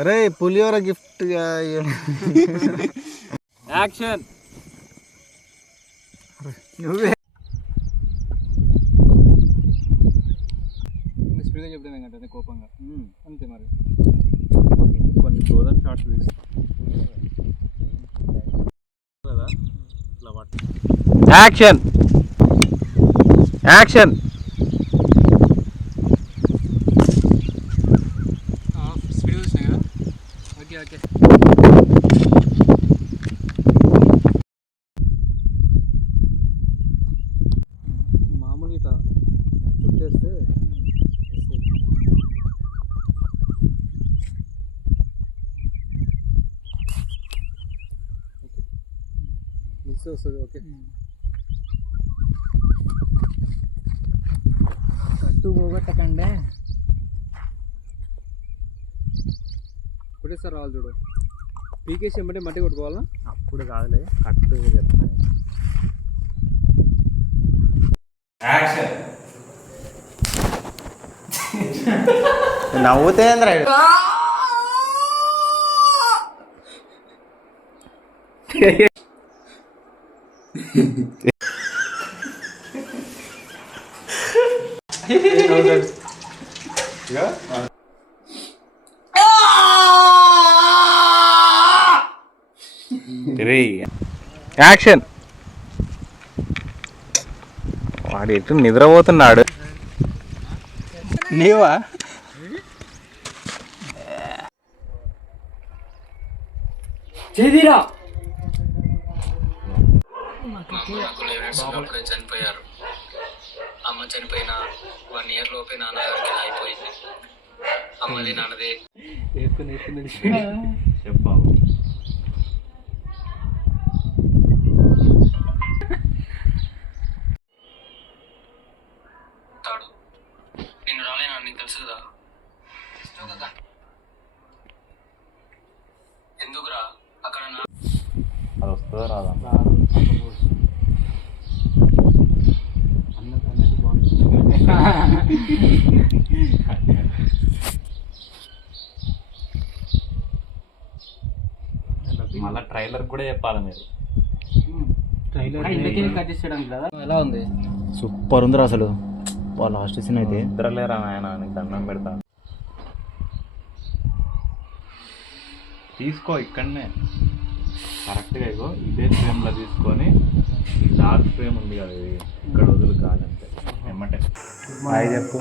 అరే పులిహోర gift action. నువ్వే స్పీడ్గా చెప్తాను ఏంటంటే కోపంగా అంతే మరి. కొన్ని గోదావరి షార్ట్స్ తీసి యాక్షన్ యాక్షన్. స్పీడ్ వచ్చినాయి కదా. Okay okay. మామూలుగా ఇట్లా చుట్టేస్తే మిక్స్ వస్తుంది. ఓకే. కట్టు పోగొట్టకండి. ఒకటేసారి రావాలి చూడు. పీకేసి వెంబడి మట్టి కొట్టుకోవాలా? అప్పుడు కాదులే, కట్టు చెప్తాను. యాక్షన్. నవ్వుతేంద్ర యాక్షన్. వాడు ఎటు నిద్రపోతున్నాడు. నీవా? చేదిరా. చిన్నప్పుడే చనిపోయారు. అమ్మ చనిపోయిన 1 year లోపే నాన్నగారికి ఇలా అయిపోయింది. అమ్మది నాన్నదే. చెప్పావు. నిన్ను రాలేనా నీకు తెలుసు కదా. ఎందుకురా అక్కడ అది వస్తుందా రాదా? మళ్ళా ట్రైలర్ కూడా చెప్పాలి మీరు. ఎలా ఉంది? సూపర్ ఉందిరా అసలు. లాస్ట్ సీన్ అయితే నిద్రలేరా నాయన, నీకు దండం పెడతా. తీసుకో ఇక్కడనే కరెక్ట్గా ఇగో ఇదే ఫ్రేమ్లో తీసుకొని ఈ డార్క్ ఫ్రేమ్ ఉంది కదా, ఇది ఇక్కడ వదులు కాదంటే ఎమ్మటే. హాయ్ చెప్పు.